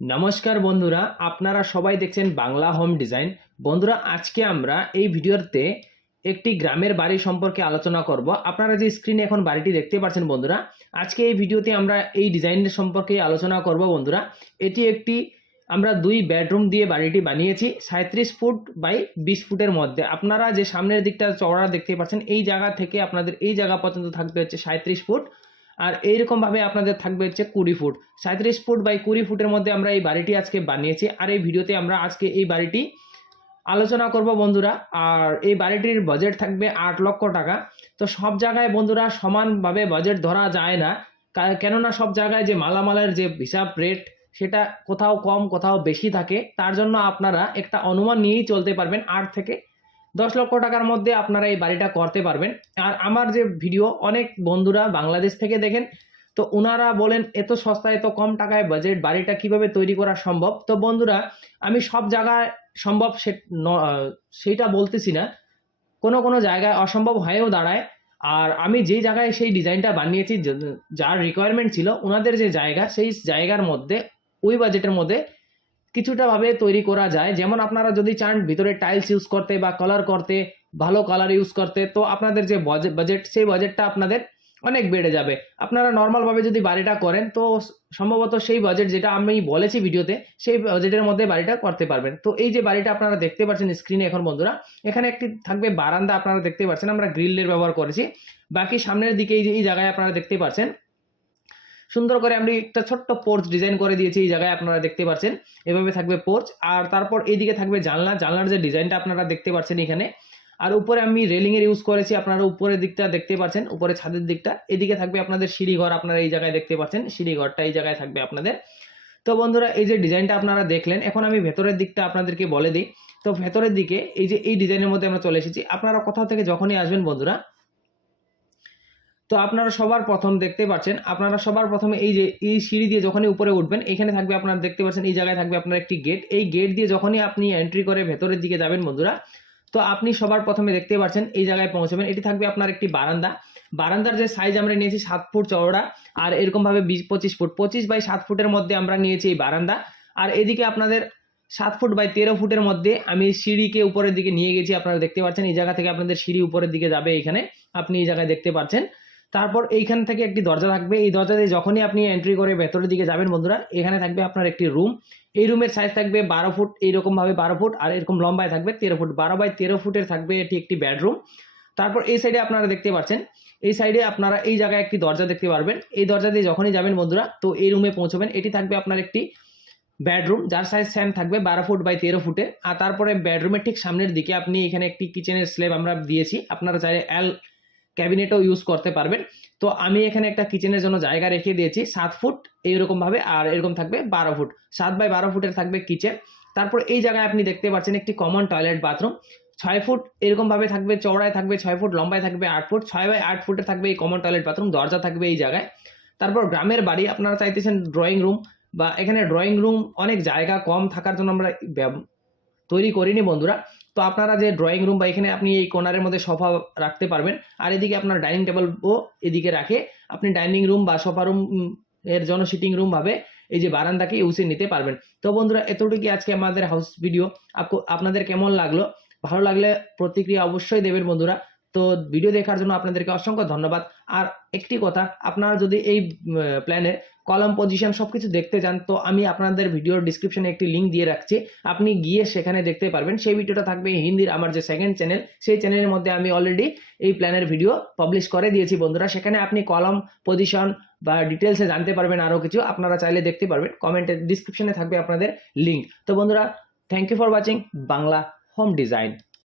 নমস্কার বন্ধুরা, আপনারা সবাই দেখছেন বাংলা হোম ডিজাইন। বন্ধুরা, আজকে আমরা এই ভিডিওতে একটি গ্রামের বাড়ি সম্পর্কে আলোচনা করব। আপনারা যে স্ক্রিনে এখন বাড়িটি দেখতে পাচ্ছেন বন্ধুরা, আজকে এই ভিডিওতে আমরা এই ডিজাইনের সম্পর্কে আলোচনা করব। বন্ধুরা, এটি একটি আমরা 2 বেডরুম দিয়ে বাড়িটি বানিয়েছি 37 ফুট বাই 20 ফুটের মধ্যে। আপনারা যে সামনের দিকটা চওড়া দেখতে পাচ্ছেন, এই জায়গা থেকে আপনাদের এই জায়গা পর্যন্ত থাকবে হচ্ছে 37 ফুট, আর এইরকম ভাবে আপনাদের থাকবে হচ্ছে 20 ফুট। 37 ফুট বাই 20 ফুটের মধ্যে আমরা এই বাড়িটি আজকে বানিয়েছি। আর এই ভিডিওতে আমরা আজকে এই বাড়িটি আলোচনা করব বন্ধুরা। আর এই বাড়িটির বাজেট থাকবে 8 লক্ষ টাকা। তো সব জায়গায় বন্ধুরা সমানভাবে বাজেট ধরা যায় না, কেননা সব জায়গায় যে মালামালের যে হিসাব রেট সেটা কোথাও কম কোথাও বেশি থাকে। তার জন্য আপনারা একটা অনুমান নিয়েই চলতে পারবেন। 8 থেকে 10 লক্ষ টাকার মধ্যে আপনারা এই বাড়িটা করতে পারবেন। আর আমার যে ভিডিও অনেক বন্ধুরা বাংলাদেশ থেকে দেখেন, তো ওনারা বলেন এত সস্তায় এত কম টাকায় বাজেট বাড়িটা কিভাবে তৈরি করা সম্ভব। তো বন্ধুরা, আমি সব জায়গায় সম্ভব সেইটা বলতেছি না, কোনো কোনো জায়গায় অসম্ভব হয়েও দাঁড়ায়। আর আমি যেই জায়গায় সেই ডিজাইনটা বানিয়েছি, যার রিকোয়ারমেন্ট ছিল ওনাদের যে জায়গা, সেই জায়গার মধ্যে ওই বাজেটের মধ্যে কিছুটা ভাবে তৈরি করা যায়। যেমন আপনারা যদি চান ভিতরে টাইলস ইউজ করতে বা কালার করতে, ভালো কালার ইউজ করতে, তো আপনাদের যে বাজেট সেই বাজেটটা আপনাদের অনেক বেড়ে যাবে। আপনারা নর্মালভাবে যদি বাড়িটা করেন তো সম্ভবত সেই বাজেট যেটা আমি বলেছি ভিডিওতে, সেই বাজেটের মধ্যে বাড়িটা করতে পারবেন। তো এই যে বাড়িটা আপনারা দেখতে পাচ্ছেন স্ক্রিনে এখন বন্ধুরা, এখানে একটি থাকবে বারান্দা। আপনারা দেখতে পাচ্ছেন আমরা গ্রিলের ব্যবহার করেছি। বাকি সামনের দিকে এই জায়গায় আপনারা দেখতে পাচ্ছেন সুন্দর করে আমি একটা ছোট্ট পোর্চ ডিজাইন করে দিয়েছি। এই জায়গায় আপনারা দেখতে পাচ্ছেন এভাবে থাকবে পোর্চ। আর তারপর এইদিকে থাকবে জানলার যে ডিজাইনটা আপনারা দেখতে পাচ্ছেন এখানে। আর উপরে আমি রেলিং এর ইউজ করেছি। আপনারা উপরের দিকটা দেখতে পাচ্ছেন, উপরে ছাদের দিকটা। এদিকে থাকবে আপনাদের সিঁড়ি ঘর। আপনারা এই জায়গায় দেখতে পাচ্ছেন সিঁড়ি ঘরটা এই জায়গায় থাকবে আপনাদের। তো বন্ধুরা, এই যে ডিজাইনটা আপনারা দেখলেন, এখন আমি ভেতরের দিকটা আপনাদেরকে বলে দিই। তো ভেতরের দিকে এই যে এই ডিজাইনের মধ্যে আমরা চলে এসেছি। আপনারা কোথাও থেকে যখনই আসবেন বন্ধুরা, তো আপনারা সবার প্রথম দেখতে পাচ্ছেন, আপনারা সবার প্রথমে এই যে এই সিঁড়ি দিয়ে যখনই উপরে উঠবেন, এখানে থাকবে আপনারা দেখতে পাচ্ছেন এই জায়গায় থাকবে আপনার একটি গেট। এই গেট দিয়ে যখনই আপনি এন্ট্রি করে ভেতরের দিকে যাবেন বন্ধুরা, তো আপনি সবার প্রথমে দেখতে পাচ্ছেন এই জায়গায় পৌঁছবেন। এটি থাকবে আপনার একটি বারান্দা। বারান্দার যে সাইজ আমরা নিয়েছি 7 ফুট চওড়া, আর এরকম ভাবে 25 ফুট, 25 বাই 7 ফুটের মধ্যে আমরা নিয়েছি এই বারান্দা। আর এদিকে আপনাদের 7 ফুট বাই 13 ফুটের মধ্যে আমি সিঁড়িকে উপরের দিকে নিয়ে গেছি। আপনারা দেখতে পাচ্ছেন এই জায়গা থেকে আপনাদের সিঁড়ি উপরের দিকে যাবে, এখানে আপনি এই জায়গায় দেখতে পাচ্ছেন। তারপর এইখান থেকে একটি দরজা থাকবে। এই দরজা দিয়ে যখনই আপনি এন্ট্রি করে ভেতরের দিকে যাবেন বন্ধুরা, এখানে থাকবে আপনার একটি রুম। এই রুমের সাইজ থাকবে 12 ফুট, এইরকম ভাবে 12 ফুট, আর এরকম লম্বায় থাকবে 13 ফুট। 12 বাই 13 ফুটের থাকবে এটি একটি বেডরুম। তারপর এই সাইডে আপনারা দেখতে পাচ্ছেন, এই সাইডে আপনারা এই জায়গায় একটি দরজা দেখতে পারবেন। এই দরজা দিয়ে যখনই যাবেন বন্ধুরা, তো এই রুমে পৌঁছবেন। এটি থাকবে আপনার একটি বেডরুম, যার সাইজ সেম থাকবে 12 ফুট বাই 13 ফুটে। আর তারপরে বেডরুমের ঠিক সামনের দিকে আপনি এখানে একটি কিচেনের স্ল্যাব আমরা দিয়েছি। আপনারা চাইলে ক্যাবিনেটও ইউজ করতে পারবেন। তো আমি এখানে একটা কিচেনের জন্য জায়গা রেখে দিয়েছি 7 ফুট এইরকম ভাবে, আর এরকম থাকবে 12 ফুট। 7 বাই 12 ফুটের থাকবে কিচেন। তারপর এই জায়গায় আপনি দেখতে পাচ্ছেন একটি কমন টয়লেট বাথরুম। 6 ফুট এরকম ভাবে থাকবে, চওড়ায় থাকবে 6 ফুট, লম্বায় থাকবে 8 ফুট। 6 বাই 8 ফুটের থাকবে এই কমন টয়লেট বাথরুম। দরজা থাকবে এই জায়গায়। তারপর গ্রামের বাড়ি, আপনারা চাইতেছেন ড্রয়িং রুম, বা এখানে ড্রয়িং রুম অনেক জায়গা কম থাকার জন্য আমরা তৈরি করিনি বন্ধুরা। তো আপনারা যে ড্রয়িং রুম বা এখানে আপনি এই কর্নারের মধ্যে সোফা রাখতে পারবেন, আর এদিকে আপনার ডাইনিং টেবিলও এদিকে রাখে আপনি ডাইনিং রুম বা সোফা রুম এর জন্য সিটিং রুম ভাবে এই যে বারান্দাকে ইউজে নিতে পারবেন। তো বন্ধুরা, এতটুকুই আজকে আমাদের হাউস ভিডিও। আপনাদের কেমন লাগলো? ভালো লাগলে প্রতিক্রিয়া অবশ্যই দেবেন বন্ধুরা। তো ভিডিও দেখার জন্য আপনাদেরকে অসংখ্য ধন্যবাদ। আর একটি কথা, আপনারা যদি এই প্ল্যানের কলাম পজিশন সবকিছু দেখতে চান, তো আমি আপনাদের ভিডিওর ডিসক্রিপশনে একটি লিঙ্ক দিয়ে রাখছি, আপনি গিয়ে সেখানে দেখতে পারবেন। সেই ভিডিওটা থাকবে হিন্দির, আমার যে সেকেন্ড চ্যানেল, সেই চ্যানেলের মধ্যে আমি অলরেডি এই প্ল্যানের ভিডিও পাবলিশ করে দিয়েছি বন্ধুরা। সেখানে আপনি কলাম পজিশন বা ডিটেলসে জানতে পারবেন, আরও কিছু আপনারা চাইলে দেখতে পারবেন। কমেন্টের ডিসক্রিপশনে থাকবে আপনাদের লিঙ্ক। তো বন্ধুরা, thank you for watching Bangla home design.